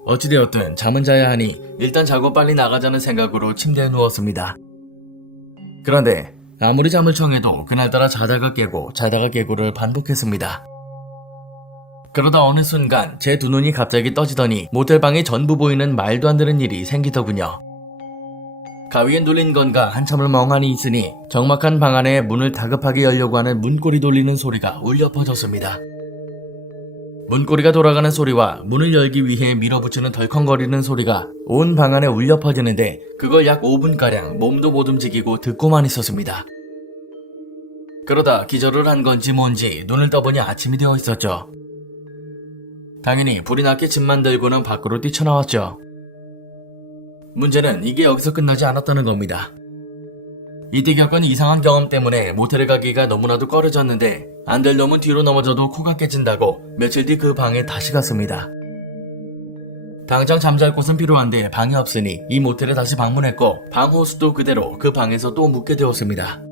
어찌되었든 잠은 자야 하니 일단 자고 빨리 나가자는 생각으로 침대에 누웠습니다. 그런데 아무리 잠을 청해도 그날따라 자다가 깨고 자다가 깨고를 반복했습니다. 그러다 어느 순간 제 두 눈이 갑자기 떠지더니 모텔방이 전부 보이는 말도 안 되는 일이 생기더군요. 가위에 눌린 건가 한참을 멍하니 있으니 적막한 방 안에 문을 다급하게 열려고 하는 문고리 돌리는 소리가 울려 퍼졌습니다. 문고리가 돌아가는 소리와 문을 열기 위해 밀어붙이는 덜컹거리는 소리가 온 방 안에 울려 퍼지는데 그걸 약 5분가량 몸도 못 움직이고 듣고만 있었습니다. 그러다 기절을 한 건지 뭔지 눈을 떠보니 아침이 되어 있었죠. 당연히 불이 났게 짐만 들고는 밖으로 뛰쳐나왔죠. 문제는 이게 여기서 끝나지 않았다는 겁니다. 이때 겪은 이상한 경험 때문에 모텔에 가기가 너무나도 꺼려졌는데 안 될 놈은 뒤로 넘어져도 코가 깨진다고 며칠 뒤 그 방에 다시 갔습니다. 당장 잠잘 곳은 필요한데 방이 없으니 이 모텔에 다시 방문했고 방 호수도 그대로 그 방에서 또 묵게 되었습니다.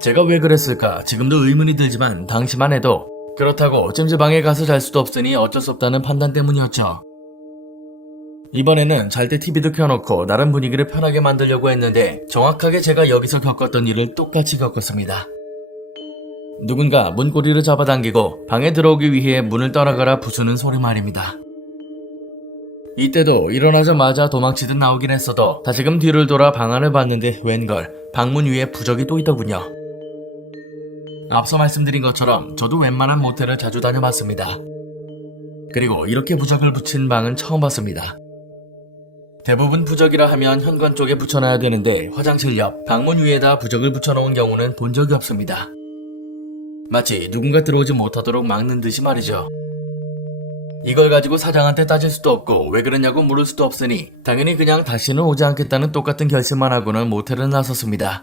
제가 왜 그랬을까 지금도 의문이 들지만 당시만 해도 그렇다고 찜질방에 가서 잘 수도 없으니 어쩔 수 없다는 판단 때문이었죠. 이번에는 잘 때 TV도 켜놓고 나름 분위기를 편하게 만들려고 했는데 정확하게 제가 여기서 겪었던 일을 똑같이 겪었습니다. 누군가 문고리를 잡아당기고 방에 들어오기 위해 문을 떠나가라 부수는 소리 말입니다. 이때도 일어나자마자 도망치듯 나오긴 했어도 다시금 뒤를 돌아 방 안을 봤는데 웬걸 방문 위에 부적이 또 있더군요. 앞서 말씀드린 것처럼 저도 웬만한 모텔을 자주 다녀봤습니다. 그리고 이렇게 부적을 붙인 방은 처음 봤습니다. 대부분 부적이라 하면 현관 쪽에 붙여놔야 되는데 화장실 옆 방문 위에다 부적을 붙여놓은 경우는 본 적이 없습니다. 마치 누군가 들어오지 못하도록 막는 듯이 말이죠. 이걸 가지고 사장한테 따질 수도 없고 왜 그러냐고 물을 수도 없으니 당연히 그냥 다시는 오지 않겠다는 똑같은 결심만 하고는 모텔을 나섰습니다.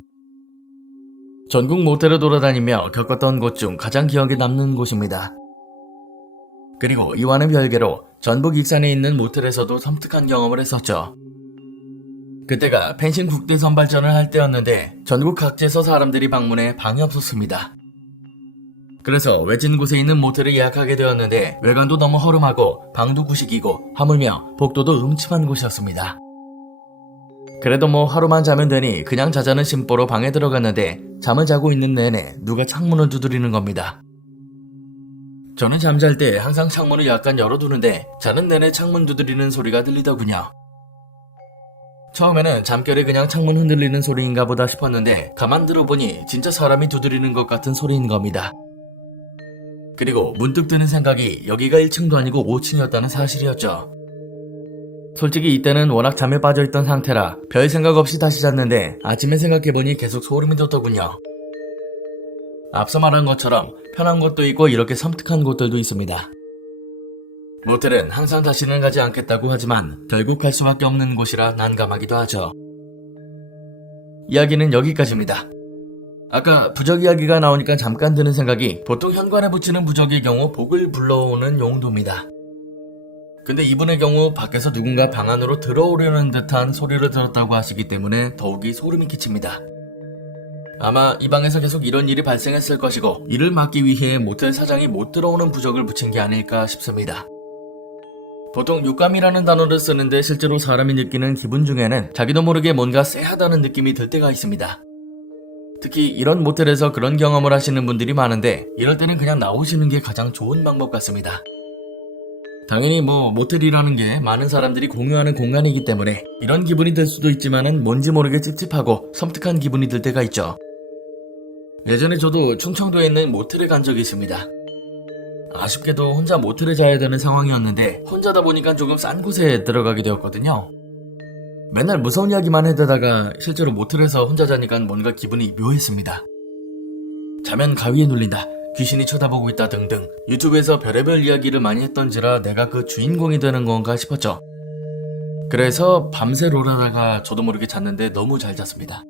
전국 모텔을 돌아다니며 겪었던 곳 중 가장 기억에 남는 곳입니다. 그리고 이와는 별개로 전북 익산에 있는 모텔에서도 섬뜩한 경험을 했었죠. 그때가 펜싱 국대 선발전을 할 때였는데 전국 각지에서 사람들이 방문해 방이 없었습니다. 그래서 외진 곳에 있는 모텔을 예약하게 되었는데 외관도 너무 허름하고 방도 구식이고 하물며 복도도 음침한 곳이었습니다. 그래도 뭐 하루만 자면 되니 그냥 자자는 심보로 방에 들어갔는데 잠을 자고 있는 내내 누가 창문을 두드리는 겁니다. 저는 잠잘 때 항상 창문을 약간 열어두는데 자는 내내 창문 두드리는 소리가 들리더군요. 처음에는 잠결에 그냥 창문 흔들리는 소리인가 보다 싶었는데 가만 들어보니 진짜 사람이 두드리는 것 같은 소리인 겁니다. 그리고 문득 드는 생각이 여기가 1층도 아니고 5층이었다는 사실이었죠. 솔직히 이때는 워낙 잠에 빠져있던 상태라 별 생각 없이 다시 잤는데 아침에 생각해보니 계속 소름이 돋더군요. 앞서 말한 것처럼 편한 곳도 있고 이렇게 섬뜩한 곳들도 있습니다. 모텔은 항상 다시는 가지 않겠다고 하지만 결국 갈 수밖에 없는 곳이라 난감하기도 하죠. 이야기는 여기까지입니다. 아까 부적 이야기가 나오니까 잠깐 드는 생각이 보통 현관에 붙이는 부적의 경우 복을 불러오는 용도입니다. 근데 이분의 경우 밖에서 누군가 방 안으로 들어오려는 듯한 소리를 들었다고 하시기 때문에 더욱이 소름이 끼칩니다. 아마 이 방에서 계속 이런 일이 발생했을 것이고 이를 막기 위해 모텔 사장이 못 들어오는 부적을 붙인 게 아닐까 싶습니다. 보통 육감이라는 단어를 쓰는데 실제로 사람이 느끼는 기분 중에는 자기도 모르게 뭔가 쎄하다는 느낌이 들 때가 있습니다. 특히 이런 모텔에서 그런 경험을 하시는 분들이 많은데 이럴 때는 그냥 나오시는 게 가장 좋은 방법 같습니다. 당연히 모텔이라는 게 많은 사람들이 공유하는 공간이기 때문에 이런 기분이 들 수도 있지만은 뭔지 모르게 찝찝하고 섬뜩한 기분이 들 때가 있죠. 예전에 저도 충청도에 있는 모텔에 간 적이 있습니다. 아쉽게도 혼자 모텔에 자야 되는 상황이었는데 혼자다 보니까 조금 싼 곳에 들어가게 되었거든요. 맨날 무서운 이야기만 해대다가 실제로 모텔에서 혼자 자니까 뭔가 기분이 묘했습니다. 자면 가위에 눌린다, 귀신이 쳐다보고 있다 등등 유튜브에서 별의별 이야기를 많이 했던지라 내가 그 주인공이 되는 건가 싶었죠. 그래서 밤새 롤하다가 저도 모르게 잤는데 너무 잘 잤습니다.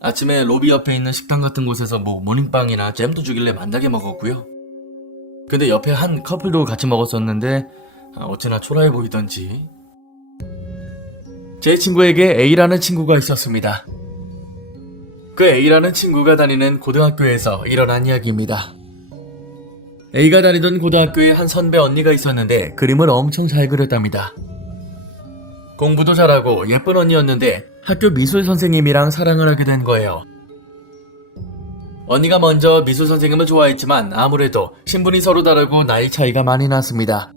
아침에 로비 옆에 있는 식당 같은 곳에서 모닝빵이나 잼도 주길래 만나게 먹었고요. 근데 옆에 한 커플도 같이 먹었었는데 어찌나 초라해 보이던지. 제 친구에게 A라는 친구가 있었습니다. 그 A라는 친구가 다니는 고등학교에서 일어난 이야기입니다. A가 다니던 고등학교에 한 선배 언니가 있었는데 그림을 엄청 잘 그렸답니다. 공부도 잘하고 예쁜 언니였는데 학교 미술 선생님이랑 사랑을 하게 된 거예요. 언니가 먼저 미술 선생님을 좋아했지만 아무래도 신분이 서로 다르고 나이 차이가 많이 났습니다.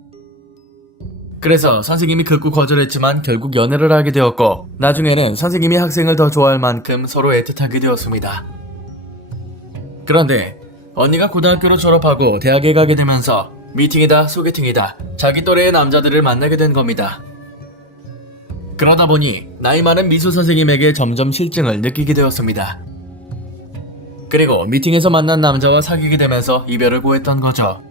그래서 선생님이 극구 거절했지만 결국 연애를 하게 되었고 나중에는 선생님이 학생을 더 좋아할 만큼 서로 애틋하게 되었습니다. 그런데 언니가 고등학교를 졸업하고 대학에 가게 되면서 미팅이다 소개팅이다 자기 또래의 남자들을 만나게 된 겁니다. 그러다 보니 나이 많은 미술 선생님에게 점점 실증을 느끼게 되었습니다. 그리고 미팅에서 만난 남자와 사귀게 되면서 이별을 고했던 거죠.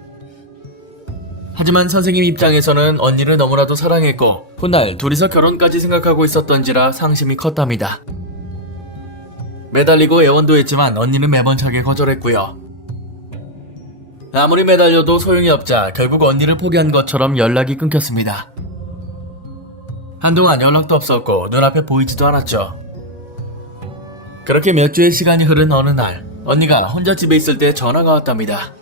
하지만 선생님 입장에서는 언니를 너무나도 사랑했고 훗날 둘이서 결혼까지 생각하고 있었던지라 상심이 컸답니다. 매달리고 애원도 했지만 언니는 매번 자기 거절했고요. 아무리 매달려도 소용이 없자 결국 언니를 포기한 것처럼 연락이 끊겼습니다. 한동안 연락도 없었고 눈앞에 보이지도 않았죠. 그렇게 몇 주의 시간이 흐른 어느 날 언니가 혼자 집에 있을 때 전화가 왔답니다.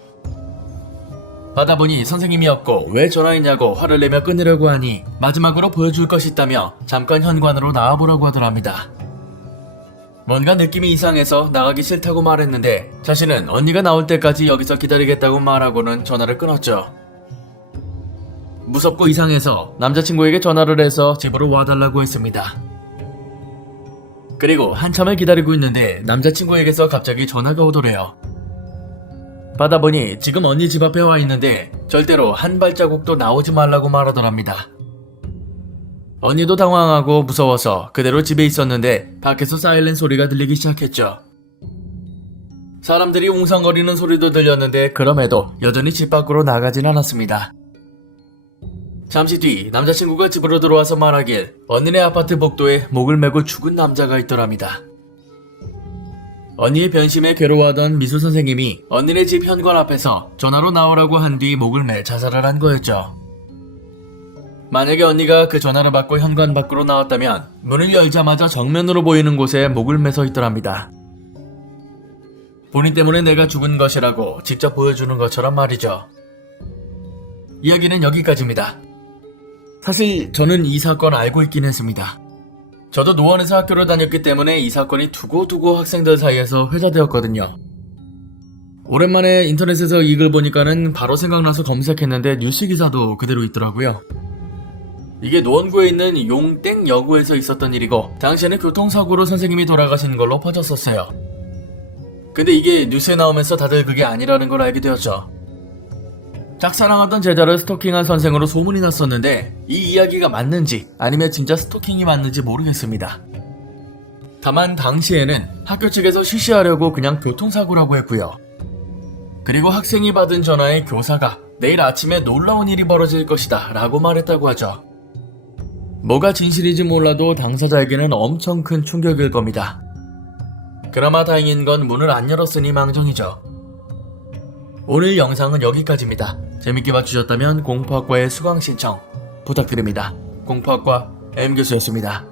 받아보니 선생님이었고 왜 전화했냐고 화를 내며 끊으려고 하니 마지막으로 보여줄 것이 있다며 잠깐 현관으로 나와보라고 하더랍니다. 뭔가 느낌이 이상해서 나가기 싫다고 말했는데 자신은 언니가 나올 때까지 여기서 기다리겠다고 말하고는 전화를 끊었죠. 무섭고 이상해서 남자친구에게 전화를 해서 집으로 와달라고 했습니다. 그리고 한참을 기다리고 있는데 남자친구에게서 갑자기 전화가 오더래요. 받아보니 지금 언니 집 앞에 와 있는데 절대로 한 발자국도 나오지 말라고 말하더랍니다. 언니도 당황하고 무서워서 그대로 집에 있었는데 밖에서 사이렌 소리가 들리기 시작했죠. 사람들이 웅성거리는 소리도 들렸는데 그럼에도 여전히 집 밖으로 나가진 않았습니다. 잠시 뒤 남자친구가 집으로 들어와서 말하길 언니네 아파트 복도에 목을 메고 죽은 남자가 있더랍니다. 언니의 변심에 괴로워하던 미술 선생님이 언니네 집 현관 앞에서 전화로 나오라고 한 뒤 목을 매 자살을 한 거였죠. 만약에 언니가 그 전화를 받고 현관 밖으로 나왔다면 문을 열자마자 정면으로 보이는 곳에 목을 매서 있더랍니다. 본인 때문에 내가 죽은 것이라고 직접 보여주는 것처럼 말이죠. 이야기는 여기까지입니다. 사실 저는 이 사건 알고 있긴 했습니다. 저도 노원에서 학교를 다녔기 때문에 이 사건이 두고두고 학생들 사이에서 회자되었거든요. 오랜만에 인터넷에서 이 글 보니까는 바로 생각나서 검색했는데 뉴스 기사도 그대로 있더라고요. 이게 노원구에 있는 용땡여고에서 있었던 일이고 당시에는 교통사고로 선생님이 돌아가신 걸로 퍼졌었어요. 근데 이게 뉴스에 나오면서 다들 그게 아니라는 걸 알게 되었죠. 짝사랑하던 제자를 스토킹한 선생으로 소문이 났었는데 이 이야기가 맞는지 아니면 진짜 스토킹이 맞는지 모르겠습니다. 다만 당시에는 학교 측에서 쉬쉬하려고 그냥 교통사고라고 했고요. 그리고 학생이 받은 전화에 교사가 내일 아침에 놀라운 일이 벌어질 것이다 라고 말했다고 하죠. 뭐가 진실인지 몰라도 당사자에게는 엄청 큰 충격일 겁니다. 그나마 다행인 건 문을 안 열었으니 망정이죠. 오늘 영상은 여기까지입니다. 재밌게 봐주셨다면 공포학과의 수강 신청 부탁드립니다. 공포학과 M교수였습니다.